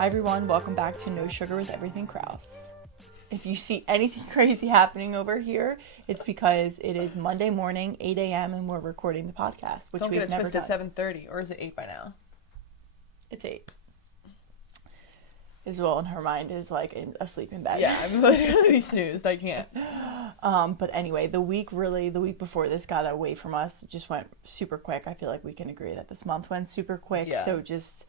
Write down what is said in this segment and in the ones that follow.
Hi everyone, welcome back to No Sugar with Everything Krause. If you see anything crazy happening over here, it's because it is Monday morning, 8 a.m. and we're recording the podcast, which Don't we've get it never twisted, done. 7:30, or is it 8 by now? It's 8. Isabel in her mind is like asleep in bed. Yeah, I'm literally snoozed. I can't. But anyway, the week before this got away from us, it just went super quick. I feel like we can agree that this month went super quick. Yeah. So just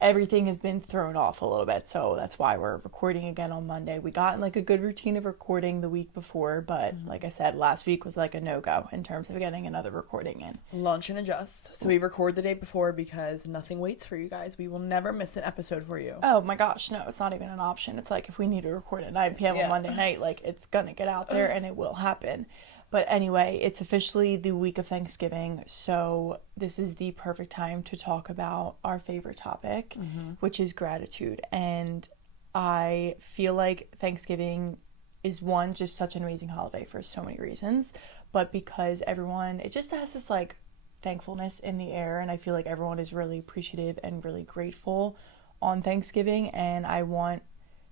everything has been thrown off a little bit. So that's why we're recording again on Monday. We got in like a good routine of recording the week before, but like I said, last week was like a no-go in terms of getting another recording in. Launch and adjust. So we record the day before because nothing waits for you guys. We will never miss an episode for you. Oh my gosh, no, it's not even an option. It's like if we need to record at 9 p.m. on Monday night, like it's gonna get out there and it will happen. But anyway, it's officially the week of Thanksgiving, so this is the perfect time to talk about our favorite topic, which is gratitude. And I feel like Thanksgiving is just such an amazing holiday for so many reasons, but because it just has this like thankfulness in the air, and I feel like everyone is really appreciative and really grateful on Thanksgiving, and I want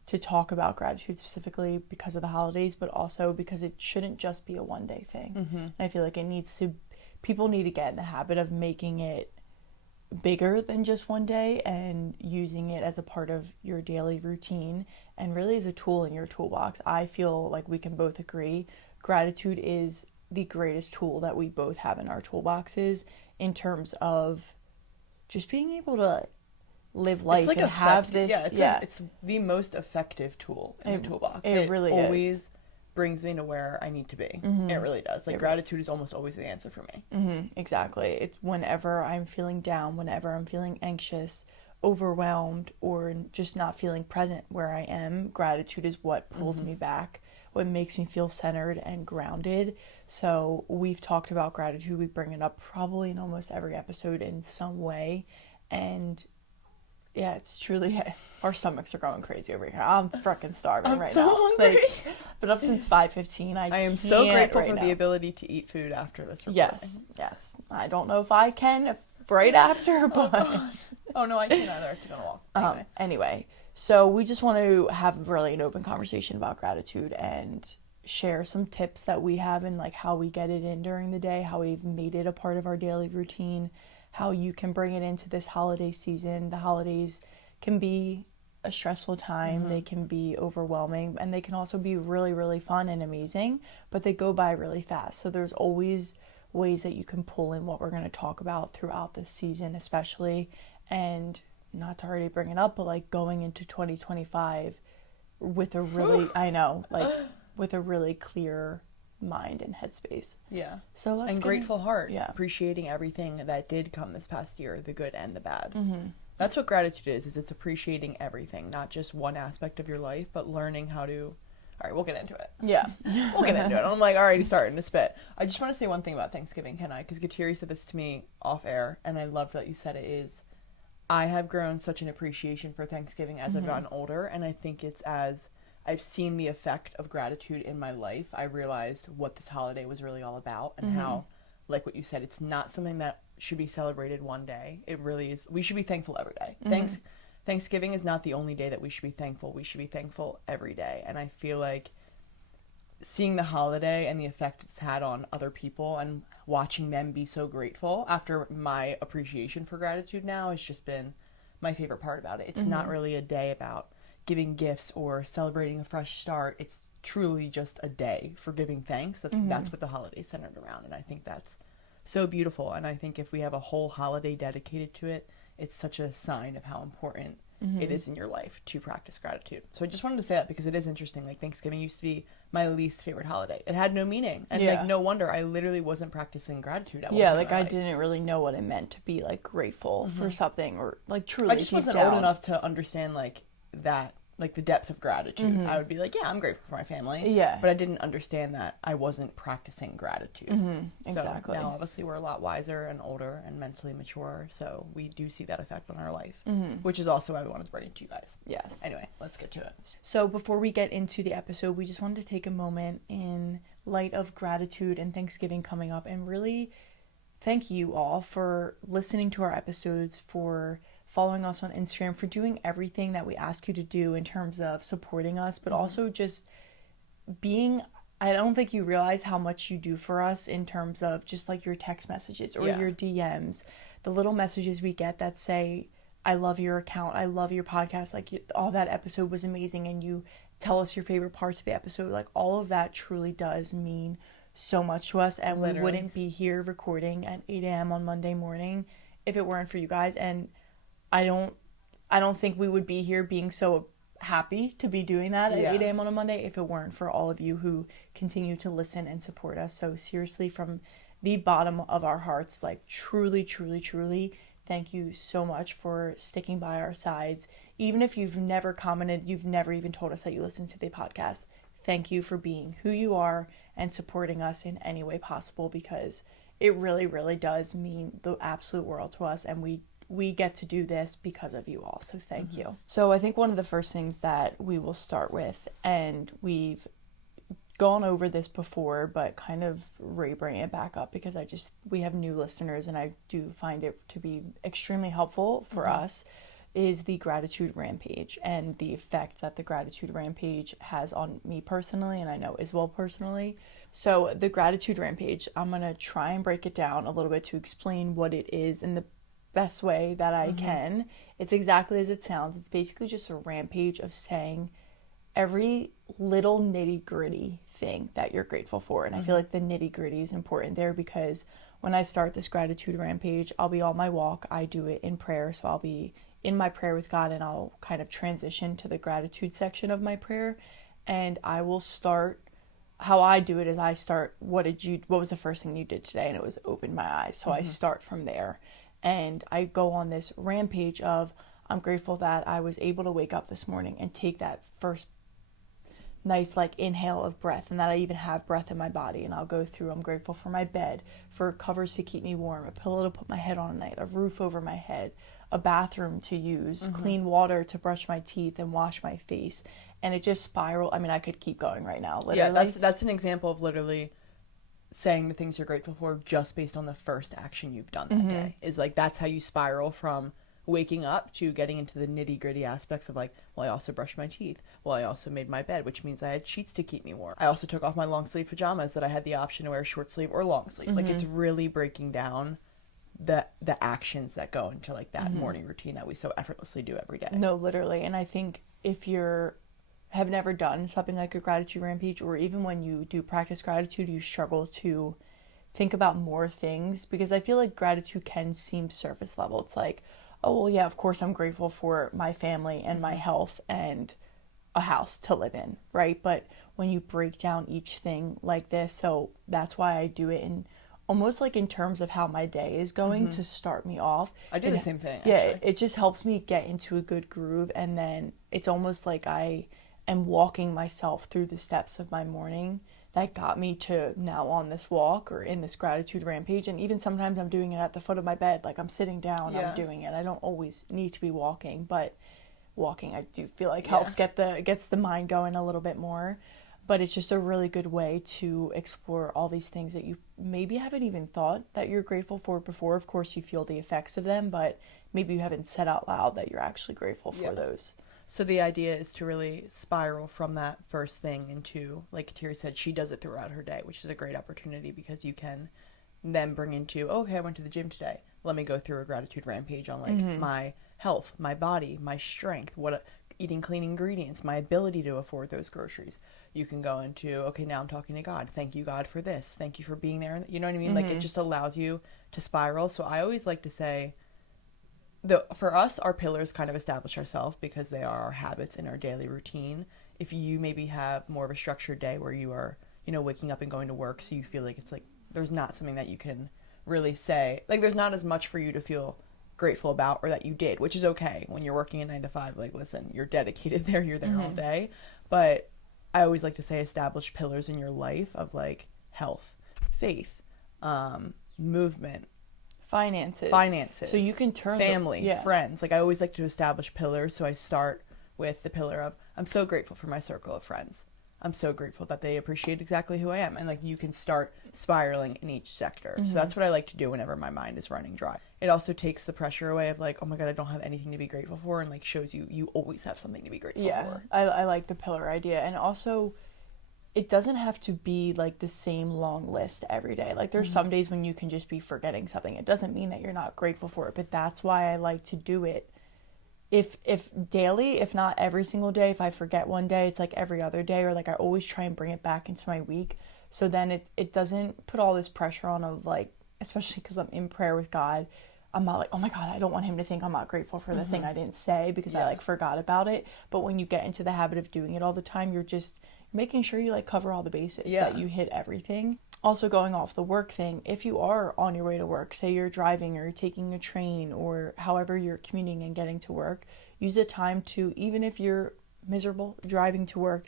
to talk about gratitude specifically because of the holidays, but also because it shouldn't just be a one-day thing. And I feel like people need to get in the habit of making it bigger than just one day and using it as a part of your daily routine and really as a tool in your toolbox. I feel like we can both agree gratitude is the greatest tool that we both have in our toolboxes in terms of just being able to live life It's like and have this. It's the most effective tool in the toolbox. It really always brings me to where I need to be. It really does. Like gratitude is almost always the answer for me. Exactly. It's whenever I'm feeling down, whenever I'm feeling anxious, overwhelmed, or just not feeling present where I am, gratitude is what pulls me back, what makes me feel centered and grounded. So we've talked about gratitude. We bring it up probably in almost every episode in some way. And yeah, it's truly, our stomachs are going crazy over here. I'm freaking starving right now. Hungry. Like, been up since 5:15. I am so grateful for now. the ability to eat food after this recording. Yes. I don't know if I can right after, but... Oh, no, I can't either. I have to go on a walk. Anyway, so we just want to have really an open conversation about gratitude and share some tips that we have and like how we get it in during the day, how we've made it a part of our daily routine, how you can bring it into this holiday season. The holidays can be a stressful time. They can be overwhelming, and they can also be really, really fun and amazing, but they go by really fast. So there's always ways that you can pull in what we're going to talk about throughout this season, especially, and not to already bring it up, but like going into 2025 with a really, with a really clear mind and headspace. Yeah. So let's grateful heart. Yeah. Appreciating everything that did come this past year, the good and the bad. That's what gratitude is it's appreciating everything, not just one aspect of your life, but learning how to... All right, we'll get into it. Yeah. We'll get into it. I'm like already starting to spit. I just want to say one thing about Thanksgiving, can I? Because Kateri said this to me off air, and I loved that you said it, is I have grown such an appreciation for Thanksgiving as I've gotten older, and I think it's as I've seen the effect of gratitude in my life, I realized what this holiday was really all about, and how, like what you said, it's not something that should be celebrated one day. It really is. We should be thankful every day. Thanksgiving is not the only day that we should be thankful. We should be thankful every day. And I feel like seeing the holiday and the effect it's had on other people and watching them be so grateful after my appreciation for gratitude now has just been my favorite part about it. It's not really a day about giving gifts or celebrating a fresh start. It's truly just a day for giving thanks. That's what the holiday centered around, and I think that's so beautiful. And I think if we have a whole holiday dedicated to it, it's such a sign of how important it is in your life to practice gratitude. So I just wanted to say that because it is interesting. Like Thanksgiving used to be my least favorite holiday. It had no meaning, and like no wonder I literally wasn't practicing gratitude. I didn't really know what it meant to be like grateful for something, or like truly. I just wasn't old enough to understand like that, like the depth of gratitude. I would be like, yeah, I'm grateful for my family. Yeah. But I didn't understand that I wasn't practicing gratitude. Exactly. So now obviously we're a lot wiser and older and mentally mature, so we do see that effect on our life, which is also why we wanted to bring it to you guys. Yes. Anyway, let's get to it. So before we get into the episode, we just wanted to take a moment in light of gratitude and Thanksgiving coming up and really thank you all for listening to our episodes, for following us on Instagram, for doing everything that we ask you to do in terms of supporting us, but also just being, I don't think you realize how much you do for us in terms of just like your text messages or your DMs, the little messages we get that say, I love your account, I love your podcast, like all that episode was amazing, and you tell us your favorite parts of the episode. Like all of that truly does mean so much to us, and we wouldn't be here recording at 8 a.m. on Monday morning if it weren't for you guys. And I don't think we would be here being so happy to be doing that at 8 a.m. on a Monday if it weren't for all of you who continue to listen and support us. So seriously, from the bottom of our hearts, like truly, truly, truly, thank you so much for sticking by our sides. Even if you've never commented, you've never even told us that you listen to the podcast, thank you for being who you are and supporting us in any way possible, because it really, really does mean the absolute world to us, and we get to do this because of you all, so thank you. So I think one of the first things that we will start with, and we've gone over this before, but kind of bring it back up because we have new listeners, and I do find it to be extremely helpful for us, is the gratitude rampage and the effect that the gratitude rampage has on me personally, and I know Isabel personally. So the gratitude rampage, I'm going to try and break it down a little bit to explain what it is in the best way that I can. It's exactly as it sounds. It's basically just a rampage of saying every little nitty gritty thing that you're grateful for. And I feel like the nitty gritty is important there, because when I start this gratitude rampage, I'll be on my walk. I do it in prayer. So I'll be in my prayer with God, and I'll kind of transition to the gratitude section of my prayer. And I will start, how I do it is I start, what was the first thing you did today? And it was open my eyes. So I start from there. And I go on this rampage of, I'm grateful that I was able to wake up this morning and take that first nice like inhale of breath, and that I even have breath in my body. And I'll go through, I'm grateful for my bed, for covers to keep me warm, a pillow to put my head on at night, a roof over my head, a bathroom to use, clean water to brush my teeth and wash my face. And it just spiraled. I mean, I could keep going right now, literally. Yeah, that's an example of literally saying the things you're grateful for just based on the first action you've done that day. Is like, that's how you spiral from waking up to getting into the nitty gritty aspects of like, well, I also brushed my teeth. Well, I also made my bed, which means I had sheets to keep me warm. I also took off my long sleeve pajamas that I had the option to wear short sleeve or long sleeve. Like, it's really breaking down the actions that go into like that morning routine that we so effortlessly do every day. No, literally. And I think if have never done something like a gratitude rampage, or even when you do practice gratitude, you struggle to think about more things, because I feel like gratitude can seem surface level. It's like, oh, well, yeah, of course I'm grateful for my family and my health and a house to live in, right? But when you break down each thing like this, so that's why I do it in almost like in terms of how my day is going to start me off. I do the same thing, yeah, actually. it just helps me get into a good groove, and then it's almost like I am walking myself through the steps of my morning that got me to now on this walk or in this gratitude rampage. And even sometimes I'm doing it at the foot of my bed, like I'm sitting down, I'm doing it. I don't always need to be walking, but walking I do feel like helps gets the mind going a little bit more. But it's just a really good way to explore all these things that you maybe haven't even thought that you're grateful for before. Of course, you feel the effects of them, but maybe you haven't said out loud that you're actually grateful for those. So the idea is to really spiral from that first thing into, like Kateri said, she does it throughout her day, which is a great opportunity, because you can then bring into, okay, I went to the gym today. Let me go through a gratitude rampage on like my health, my body, my strength, eating clean ingredients, my ability to afford those groceries. You can go into, okay, now I'm talking to God. Thank you, God, for this. Thank you for being there. You know what I mean? Like, it just allows you to spiral. So I always like to say, for us, our pillars kind of establish ourselves because they are our habits in our daily routine. If you maybe have more of a structured day where you are, waking up and going to work, so you feel like it's like there's not something that you can really say, like there's not as much for you to feel grateful about or that you did, which is okay when you're working a 9 to 5. Like, listen, you're dedicated there, you're there all day. But I always like to say establish pillars in your life of like health, faith, movement, finances, so you can turn family, friends. Like, I always like to establish pillars. So I start with the pillar of, I'm so grateful for my circle of friends. I'm so grateful that they appreciate exactly who I am. And like you can start spiraling in each sector. So that's what I like to do whenever my mind is running dry. It also takes the pressure away of like, oh my God, I don't have anything to be grateful for, and like shows you always have something to be grateful for. I like the pillar idea. And also, it doesn't have to be like the same long list every day. Like there's some days when you can just be forgetting something. It doesn't mean that you're not grateful for it, but that's why I like to do it. If daily, if not every single day, if I forget one day, it's like every other day, or like I always try and bring it back into my week. So then it doesn't put all this pressure on of like, especially because I'm in prayer with God, I'm not like, oh my God, I don't want him to think I'm not grateful for the thing I didn't say because I like forgot about it. But when you get into the habit of doing it all the time, you're just making sure you like cover all the bases, that you hit everything. Also, going off the work thing, if you are on your way to work, say you're driving or taking a train or however you're commuting and getting to work, use the time to, even if you're miserable driving to work,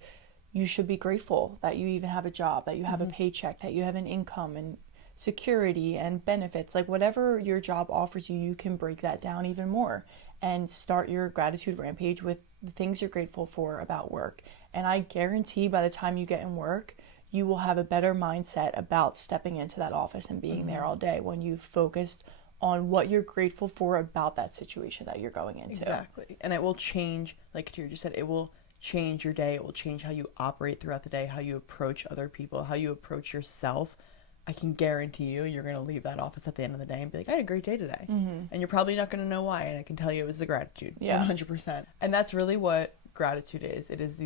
you should be grateful that you even have a job, that you have a paycheck, that you have an income and security and benefits. Like whatever your job offers you, you can break that down even more and start your gratitude rampage with the things you're grateful for about work. And I guarantee by the time you get in work, you will have a better mindset about stepping into that office and being there all day when you've focused on what you're grateful for about that situation that you're going into. Exactly. And it will change, like Katir just said, it will change your day. It will change how you operate throughout the day, how you approach other people, how you approach yourself. I can guarantee you're going to leave that office at the end of the day and be like, I had a great day today. And you're probably not going to know why. And I can tell you it was the gratitude. 100%. And that's really what gratitude is. It is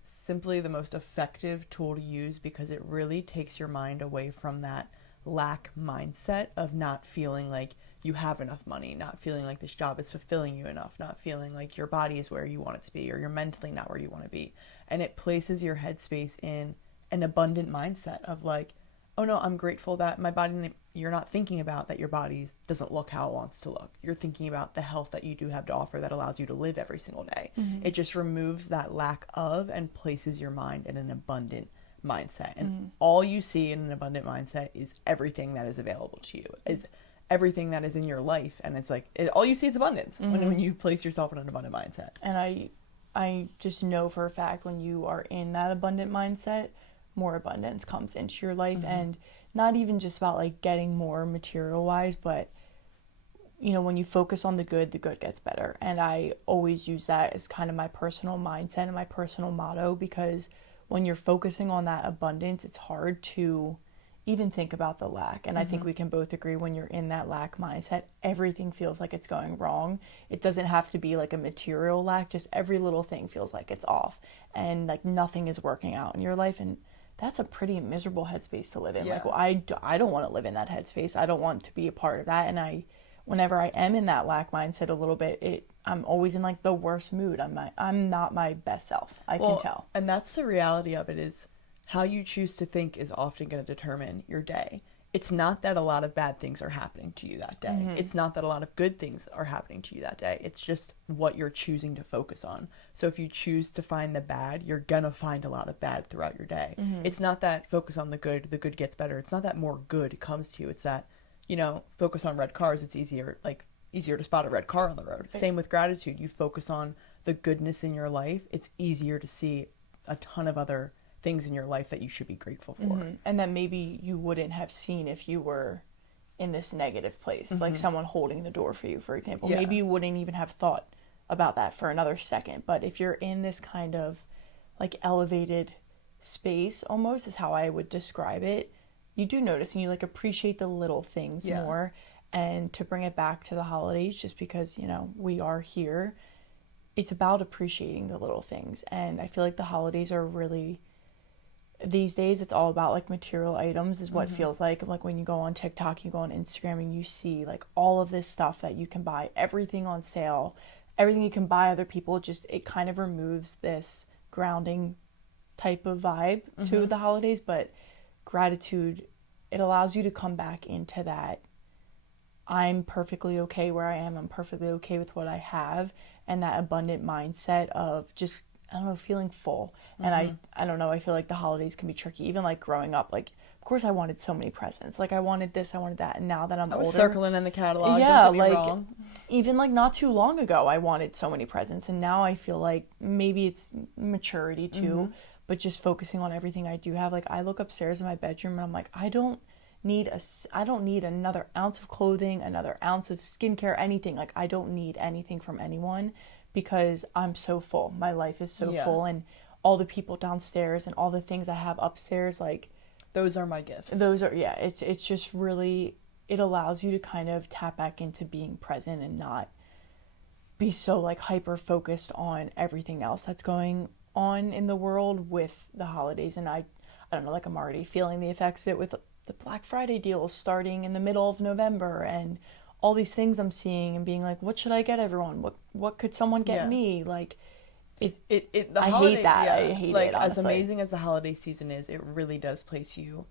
simply the most effective tool to use because it really takes your mind away from that lack mindset of not feeling like you have enough money, not feeling like this job is fulfilling you enough, not feeling like your body is where you want it to be or you're mentally not where you want to be. And it places your headspace in an abundant mindset of like, oh no, I'm grateful that my body, you're not thinking about that your body doesn't look how it wants to look. You're thinking about the health that you do have to offer that allows you to live every single day. It just removes that lack of and places your mind in an abundant mindset. And all you see in an abundant mindset is everything that is available to you, is everything that is in your life. And it's like, all you see is abundance when you place yourself in an abundant mindset. And I just know for a fact when you are in that abundant mindset, more abundance comes into your life. And not even just about like getting more material wise, but you know, when you focus on the good gets better. And I always use that as kind of my personal mindset and my personal motto, because when you're focusing on that abundance, it's hard to even think about the lack. And I think we can both agree when you're in that lack mindset, everything feels like it's going wrong. It doesn't have to be like a material lack, just every little thing feels like it's off and like nothing is working out in your life. And that's a pretty miserable headspace to live in. Like, well, I don't want to live in that headspace. I don't want to be a part of that. And whenever I am in that lack mindset a little bit, I'm always in like the worst mood. I'm not my best self. I can tell. And that's the reality of it, is how you choose to think is often going to determine your day. It's not that a lot of bad things are happening to you that day. It's not that a lot of good things are happening to you that day. It's just what you're choosing to focus on. So if you choose to find the bad, you're going to find a lot of bad throughout your day. It's not that focus on the good gets better. It's not that more good comes to you. It's that, you know, focus on red cars. It's easier to spot a red car on the road. Same with gratitude. You focus on the goodness in your life. It's easier to see a ton of other things in your life that you should be grateful for. And that maybe you wouldn't have seen if you were in this negative place, like someone holding the door for you, for example. Maybe you wouldn't even have thought about that for another second. But if you're in this kind of like elevated space, almost is how I would describe it, you do notice and you like appreciate the little things more. And to bring it back to the holidays, just because, you know, we are here, it's about appreciating the little things. And I feel like the holidays are really, these days it's all about like material items is what it feels like when you go on TikTok, you go on Instagram and you see like all of this stuff that you can buy, everything on sale, everything you can buy other people, just it kind of removes this grounding type of vibe to the holidays. But gratitude, it allows you to come back into that I'm perfectly okay where I am, I'm perfectly okay with what I have, and that abundant mindset of just, I don't know, feeling full. And I don't know, I feel like the holidays can be tricky. Even like growing up, like, of course I wanted so many presents. Like I wanted this, I wanted that. And now that I'm older. I was circling in the catalog. Yeah, don't get me like wrong. Even like not too long ago, I wanted so many presents. And now I feel like maybe it's maturity too. but just focusing on everything I do have. Like, I look upstairs in my bedroom and I'm like, I don't need another ounce of clothing, another ounce of skincare, anything. Like, I don't need anything from anyone because I'm so full. My life is so full, and all the people downstairs and all the things I have upstairs, like, those are my gifts. Those are, yeah, it's just really, it allows you to kind of tap back into being present and not be so like hyper focused on everything else that's going on in the world with the holidays. And I don't know, like, I'm already feeling the effects of it with the Black Friday deals starting in the middle of November and all these things I'm seeing and being like, what should I get everyone? What could someone get me? Like, I hate that. I hate like, it, honestly. As amazing as the holiday season is, it really does place you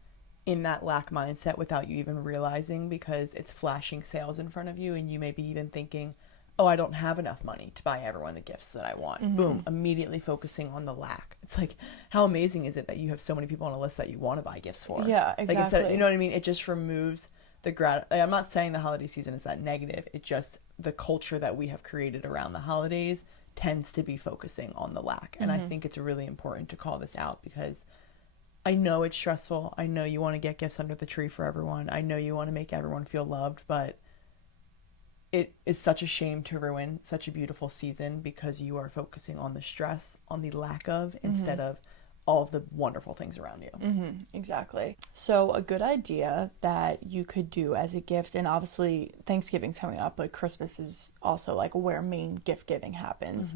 in that lack mindset without you even realizing, because it's flashing sales in front of you and you may be even thinking, oh, I don't have enough money to buy everyone the gifts that I want. Boom, immediately focusing on the lack. It's like, how amazing is it that you have so many people on a list that you want to buy gifts for? Yeah, exactly. Like, you know what I mean? It just removes the I'm not saying the holiday season is that negative. It just, the culture that we have created around the holidays tends to be focusing on the lack. And I think it's really important to call this out, because I know it's stressful. I know you want to get gifts under the tree for everyone. I know you want to make everyone feel loved, but it is such a shame to ruin such a beautiful season because you are focusing on the stress, on the lack of, instead of all of the wonderful things around you. Exactly. So a good idea that you could do as a gift, and obviously Thanksgiving's coming up, but Christmas is also like where main gift giving happens,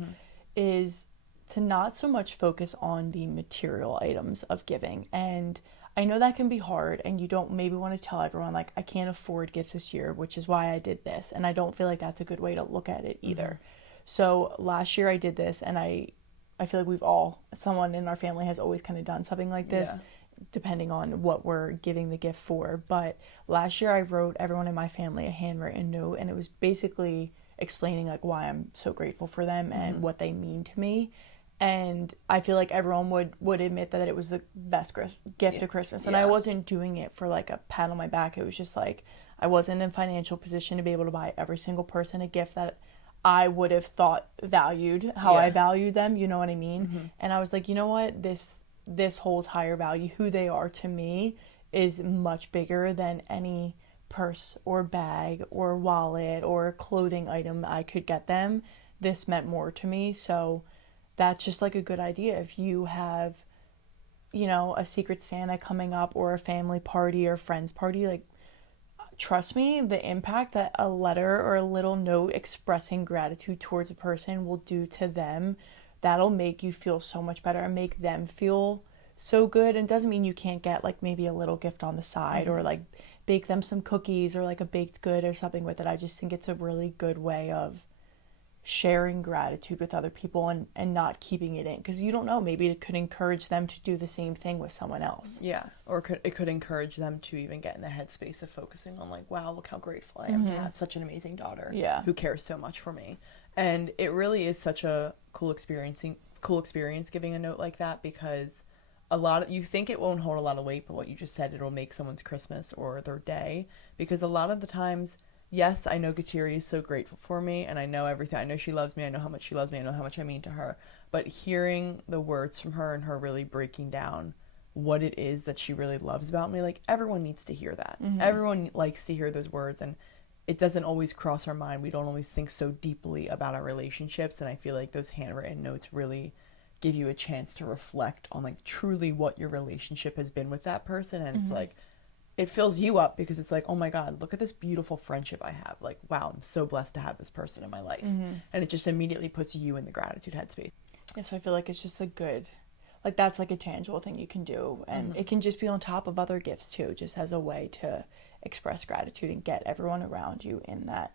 is to not so much focus on the material items of giving. And I know that can be hard, and you don't maybe want to tell everyone, like, I can't afford gifts this year, which is why I did this. And I don't feel like that's a good way to look at it either. So last year I did this, and I feel like someone in our family has always kind of done something like this, depending on what we're giving the gift for. But last year I wrote everyone in my family a handwritten note, and it was basically explaining like why I'm so grateful for them and what they mean to me. And I feel like everyone would admit that it was the best gift of Christmas. And I wasn't doing it for like a pat on my back. It was just like, I wasn't in a financial position to be able to buy every single person a gift that I would have thought valued how I valued them. You know what I mean? And I was like, you know what? This holds higher value. Who they are to me is much bigger than any purse or bag or wallet or clothing item I could get them. This meant more to me. So that's just like a good idea. If you have, you know, a Secret Santa coming up or a family party or friends party, like, trust me, the impact that a letter or a little note expressing gratitude towards a person will do to them, that'll make you feel so much better and make them feel so good. And doesn't mean you can't get like maybe a little gift on the side or like bake them some cookies or like a baked good or something with it. I just think it's a really good way of sharing gratitude with other people and not keeping it in, because you don't know, maybe it could encourage them to do the same thing with someone else. Or it could encourage them to even get in the headspace of focusing on like, wow, look how grateful I am to have such an amazing daughter who cares so much for me. And it really is such a cool experience giving a note like that, because you think it won't hold a lot of weight, but what you just said, it'll make someone's Christmas or their day, because a lot of the times, yes, I know Kateri is so grateful for me, and I know everything. I know she loves me. I know how much she loves me. I know how much I mean to her. But hearing the words from her and her really breaking down what it is that she really loves about me, like, everyone needs to hear that. Everyone likes to hear those words, and it doesn't always cross our mind. We don't always think so deeply about our relationships, and I feel like those handwritten notes really give you a chance to reflect on, like, truly what your relationship has been with that person, and it's like, it fills you up, because it's like, oh my God, look at this beautiful friendship I have. Like, wow, I'm so blessed to have this person in my life. And it just immediately puts you in the gratitude headspace. Yeah, so I feel like it's just a good, like, that's like a tangible thing you can do. And it can just be on top of other gifts too, just as a way to express gratitude and get everyone around you in that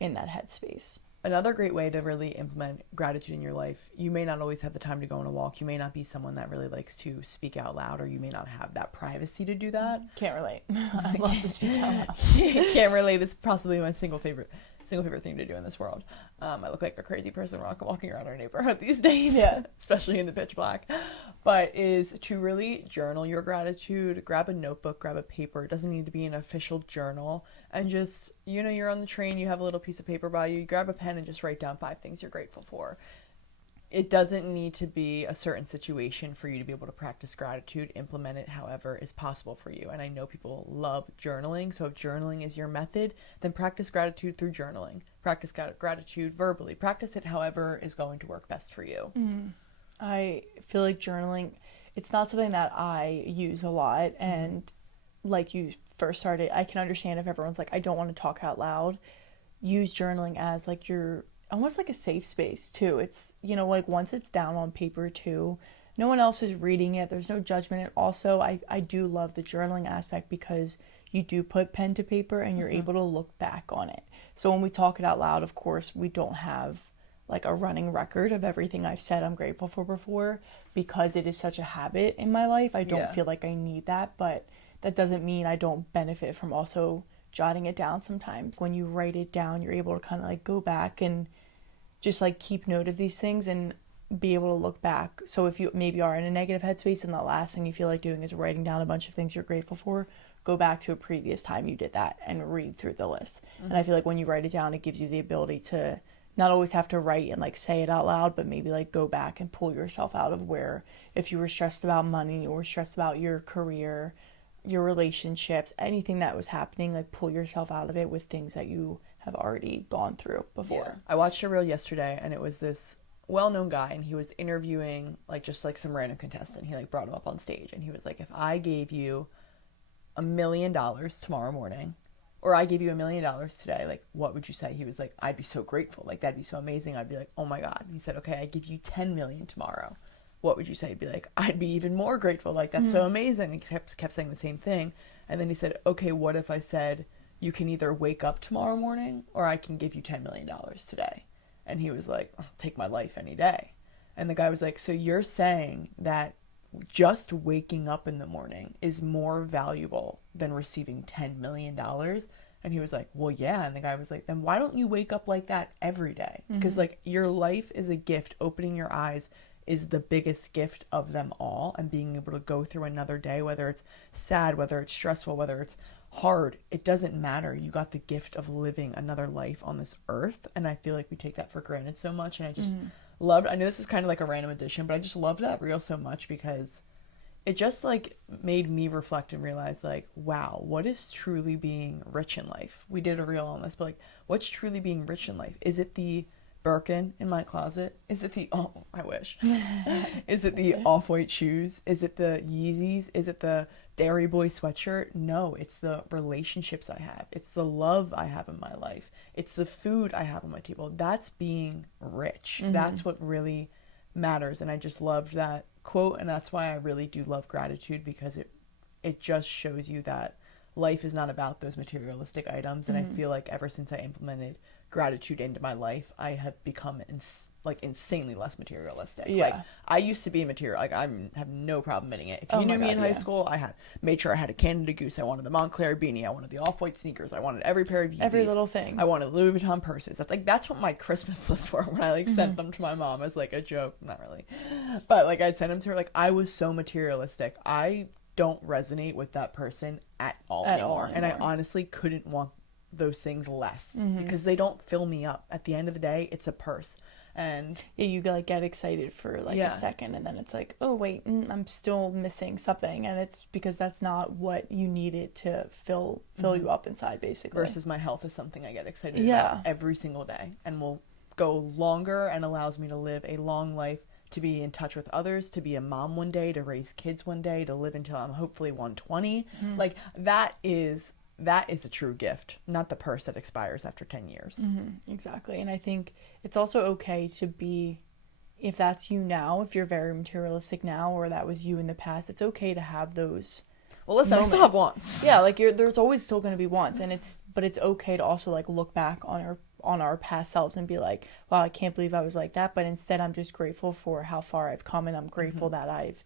headspace. Another great way to really implement gratitude in your life, you may not always have the time to go on a walk. You may not be someone that really likes to speak out loud, or you may not have that privacy to do that. Can't relate. I love to speak out loud. Can't relate is possibly my single favorite thing to do in this world. I look like a crazy person walking around our neighborhood these days, especially in the pitch black. But is to really journal your gratitude. Grab a notebook, grab a paper. It doesn't need to be an official journal. And just, you know, you're on the train, you have a little piece of paper by you. You grab a pen and just write down 5 things you're grateful for. it doesn't need to be a certain situation for you to be able to practice gratitude. Implement it however is possible for you. And I know people love journaling. So if journaling is your method, then practice gratitude through journaling. Practice gratitude verbally. Practice it however is going to work best for you. I feel like journaling, it's not something that I use a lot. And like you first started, I can understand if everyone's like, I don't want to talk out loud. Use journaling as like your almost like a safe space too. It's, like once it's down on paper too, no one else is reading it. There's no judgment. And also I do love the journaling aspect because you do put pen to paper and you're able to look back on it. So when we talk it out loud, of course, we don't have like a running record of everything I've said I'm grateful for before because it is such a habit in my life. I don't feel like I need that, but that doesn't mean I don't benefit from also jotting it down sometimes. When you write it down, you're able to kind of like go back and just like keep note of these things and be able to look back. So if you maybe are in a negative headspace and the last thing you feel like doing is writing down a bunch of things you're grateful for, go back to a previous time you did that and read through the list. And I feel like when you write it down, it gives you the ability to not always have to write and like say it out loud, but maybe like go back and pull yourself out of where if you were stressed about money or stressed about your career, your relationships, anything that was happening, like pull yourself out of it with things that you have already gone through before. Yeah. I watched a reel yesterday and it was this well-known guy and he was interviewing like just like some random contestant. He like brought him up on stage and he was like, if I gave you $1 million tomorrow morning or I gave you $1 million today, like what would you say? He was like, I'd be so grateful. Like that'd be so amazing. I'd be like, oh my God. And he said, okay, I give you 10 million tomorrow. What would you say? He'd be like, I'd be even more grateful. Like, that's so amazing. He kept saying the same thing. And then he said, okay, what if I said, you can either wake up tomorrow morning or I can give you $10 million today? And he was like, I'll take my life any day. And the guy was like, so you're saying that just waking up in the morning is more valuable than receiving $10 million? And he was like, well, yeah. And the guy was like, then why don't you wake up like that every day? Because like your life is a gift. Opening your eyes is the biggest gift of them all, and being able to go through another day, whether it's sad, whether it's stressful, whether it's hard, it doesn't matter. You got the gift of living another life on this earth, and I feel like we take that for granted so much. And I just loved, I know this is kind of like a random addition, but I just loved that reel so much because it just like made me reflect and realize like, wow, what is truly being rich in life? We did a reel on this, but like, what's truly being rich in life? Is it the Birkin in my closet? Is it the, oh, I wish. Is it the off-white shoes? Is it the Yeezys? Is it the Dairy Boy sweatshirt? No, it's the relationships I have. It's the love I have in my life. It's the food I have on my table. That's being rich. That's what really matters. And I just loved that quote. And that's why I really do love gratitude, because it just shows you that life is not about those materialistic items. And I feel like ever since I implemented gratitude into my life, I have become insanely less materialistic. Yeah. Like I used to be material. Like I have no problem admitting it. If you knew me in high school, I had made sure I had a Canada Goose. I wanted the Montclair beanie. I wanted the off-white sneakers. I wanted every pair of Yeezys. Every little thing. I wanted Louis Vuitton purses. That's what my Christmas lists were when I like sent them to my mom as like a joke. Not really, but like I'd send them to her. Like I was so materialistic. I don't resonate with that person at all anymore. And I honestly couldn't want those things less because they don't fill me up. At the end of the day, it's a purse. And yeah, you like get excited for like a second, and then it's like, oh wait, I'm still missing something, and it's because that's not what you needed to fill you up inside, basically. Versus my health is something I get excited about every single day, and will go longer and allows me to live a long life, to be in touch with others, to be a mom one day, to raise kids one day, to live until I'm hopefully 120. Like that is a true gift, not the purse that expires after 10 years. Exactly. And I think it's also okay to be, if that's you now, if you're very materialistic now, or that was you in the past, it's okay to have those. Well, listen, moments. I still have wants. Yeah, like there's always still going to be wants, but it's okay to also like look back on our past selves and be like, wow, I can't believe I was like that. But instead, I'm just grateful for how far I've come, and I'm grateful that I've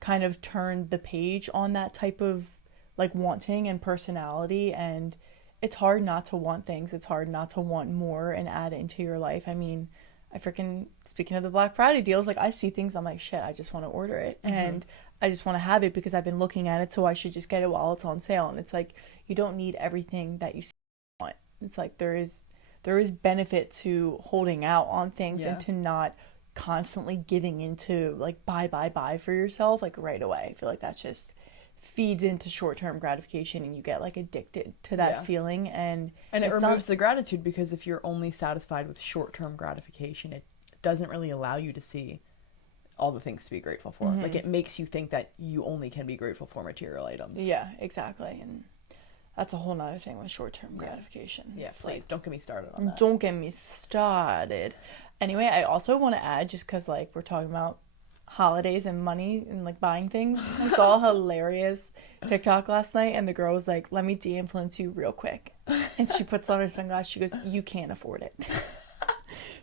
kind of turned the page on that type of like wanting and personality. And it's hard not to want things. It's hard not to want more and add it into your life. I mean, speaking of the Black Friday deals, like I see things, I'm like, shit, I just want to order it. And I just want to have it because I've been looking at it, so I should just get it while it's on sale. And it's like, you don't need everything that you want. It's like there is benefit to holding out on things and to not constantly giving into like buy for yourself like right away. I feel like that just feeds into short-term gratification, and you get like addicted to that feeling, and it removes the gratitude, because if you're only satisfied with short-term gratification, it doesn't really allow you to see all the things to be grateful for. Like, it makes you think that you only can be grateful for material items. Yeah, exactly. And that's a whole nother thing with short-term gratification. Yeah, it's please, like, don't get me started on that. Don't get me started. Anyway, I also want to add, just because like we're talking about holidays and money and like buying things, I saw a hilarious TikTok last night, and the girl was like, let me de-influence you real quick, and she puts on her sunglasses. She goes, you can't afford it.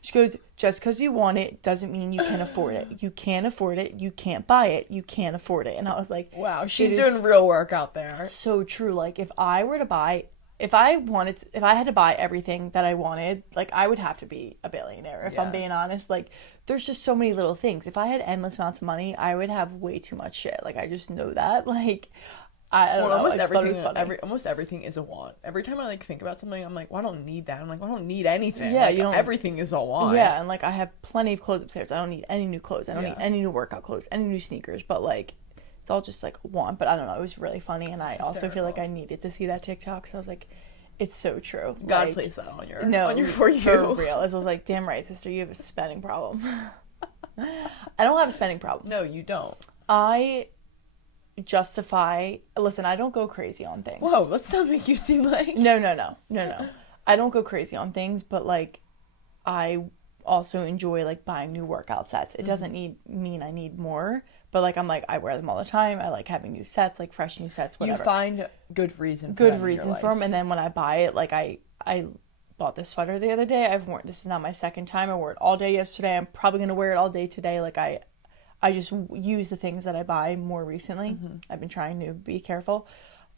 She goes, just because you want it doesn't mean you can afford it. You can't afford it. You can't buy it. You can't afford it. And I was like, wow, she's doing real work out there. So true. Like, if I had to buy everything that I wanted, like, I would have to be a billionaire, if I'm being honest. Like, there's just so many little things. If I had endless amounts of money, I would have way too much shit. Like, I just know that. Like, I don't know. Almost everything is a want. Every time I like think about something, I'm like, well, I don't need that. I'm like, well, I don't need anything. Yeah, like, everything is a want. Yeah, and like, I have plenty of clothes upstairs. I don't need any new clothes. I don't need any new workout clothes, any new sneakers. But like, it's all just like want. But I don't know. It was really funny, and I also feel like I needed to see that TikTok. So I was like, it's so true. God, like, place that on your For You. For real. I was like, damn right, sister, you have a spending problem. I don't have a spending problem. No, you don't. Listen, I don't go crazy on things. Whoa, let's not make you seem like... No. I don't go crazy on things, but like, I also enjoy like buying new workout sets. It doesn't mean I need more, but like, I'm like, I wear them all the time. I like having new sets, like fresh new sets, whatever. You find good reasons for them, and then when I buy it, like I bought this sweater the other day. This is not my second time. I wore it all day yesterday. I'm probably gonna wear it all day today. Like, I just use the things that I buy more recently. I've been trying to be careful,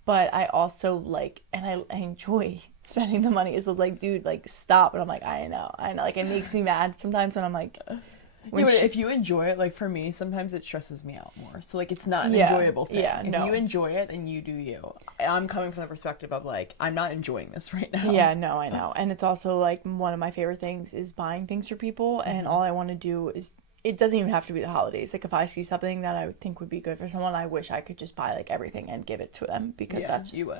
but I also like, and I enjoy spending the money. So it's like, dude, like, stop. And I'm like, I know. Like, it makes me mad sometimes when I'm like, if you enjoy it, like for me, sometimes it stresses me out more. So like, it's not an enjoyable thing. Yeah, if you enjoy it, then you do you. I'm coming from the perspective of like, I'm not enjoying this right now. Yeah, no, I know. And it's also like, one of my favorite things is buying things for people, and all I want to do is, it doesn't even have to be the holidays. Like, if I see something that I would think would be good for someone, I wish I could just buy like everything and give it to them, because that's just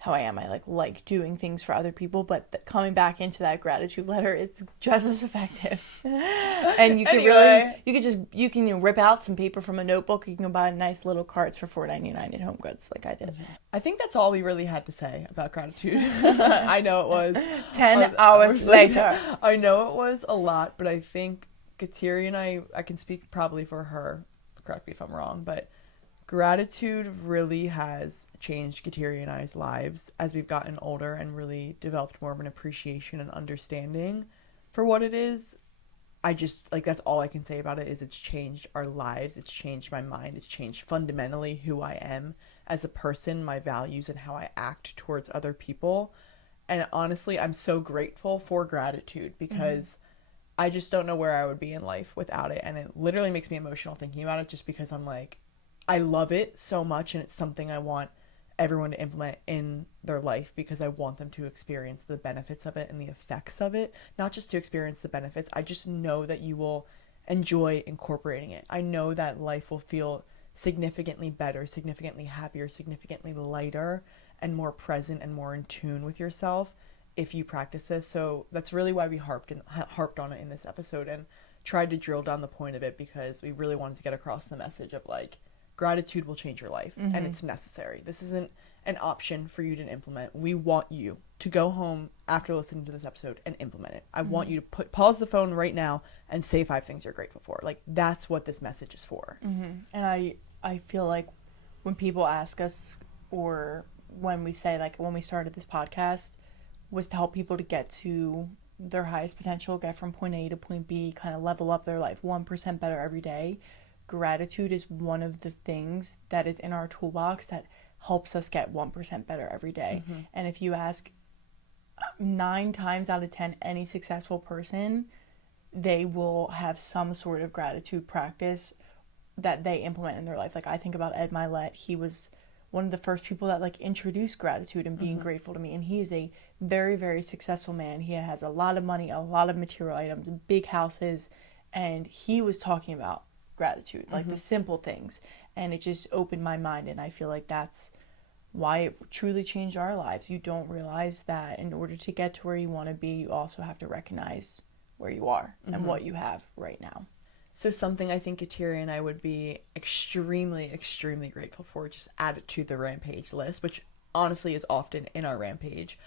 how I am. I like doing things for other people, but coming back into that gratitude letter, it's just as effective. And you can you can rip out some paper from a notebook. You can buy nice little cards for $4.99 at Home Goods, like I did. I think that's all we really had to say about gratitude. I know it was 10 hours later. I know it was a lot, but I think Kateri and I can speak probably for her, correct me if I'm wrong, but gratitude really has changed Kateri and I's lives as we've gotten older and really developed more of an appreciation and understanding for what it is. I just, like, that's all I can say about it, is it's changed our lives. It's changed my mind. It's changed fundamentally who I am as a person, my values, and how I act towards other people. And honestly, I'm so grateful for gratitude, because I just don't know where I would be in life without it. And it literally makes me emotional thinking about it, just because I'm like, I love it so much, and it's something I want everyone to implement in their life, because I want them to experience the benefits of it and the effects of it. Not just to experience the benefits. I just know that you will enjoy incorporating it. I know that life will feel significantly better, significantly happier, significantly lighter, and more present and more in tune with yourself if you practice this. So that's really why we harped on it in this episode and tried to drill down the point of it, because we really wanted to get across the message of like, gratitude will change your life, and it's necessary. This isn't an option for you to implement. We want you to go home after listening to this episode and implement it. I want you to pause the phone right now and say 5 things you're grateful for. Like, that's what this message is for. And I feel like when people ask us, or when we say, like, when we started this podcast, was to help people to get to their highest potential, get from point A to point B, kind of level up their life 1% better every day. Gratitude is one of the things that is in our toolbox that helps us get 1% better every day. And if you ask 9 times out of 10 any successful person, they will have some sort of gratitude practice that they implement in their life. Like, I think about Ed Milet. He was one of the first people that like introduced gratitude and being grateful to me, and he is a very, very successful man. He has a lot of money, a lot of material items, big houses, and he was talking about gratitude, like the simple things, and it just opened my mind, and I feel like that's why it truly changed our lives. You don't realize that in order to get to where you want to be, you also have to recognize where you are and what you have right now. So something I think Kateri and I would be extremely, extremely grateful for, just add it to the rampage list, which honestly is often in our rampage,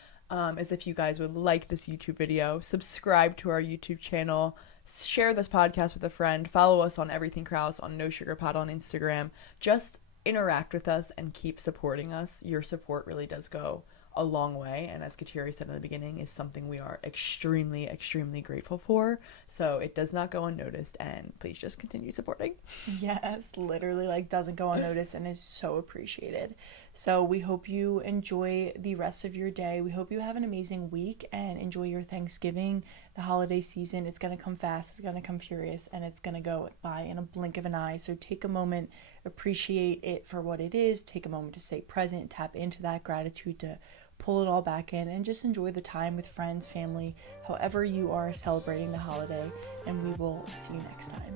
is if you guys would like this YouTube video, subscribe to our YouTube channel, share this podcast with a friend, follow us on Everything Krause, on No Sugar Pod on Instagram, just interact with us and keep supporting us. Your support really does go a long way, and as Kateri said in the beginning, is something we are extremely, extremely grateful for. So it does not go unnoticed, and please just continue supporting. Yes, literally, like, doesn't go unnoticed and is so appreciated. So we hope you enjoy the rest of your day. We hope you have an amazing week and enjoy your Thanksgiving. The holiday season, it's going to come fast, it's going to come furious, and it's going to go by in a blink of an eye. So take a moment, appreciate it for what it is, take a moment to stay present, tap into that gratitude, to pull it all back in, and just enjoy the time with friends, family, however you are celebrating the holiday, and we will see you next time.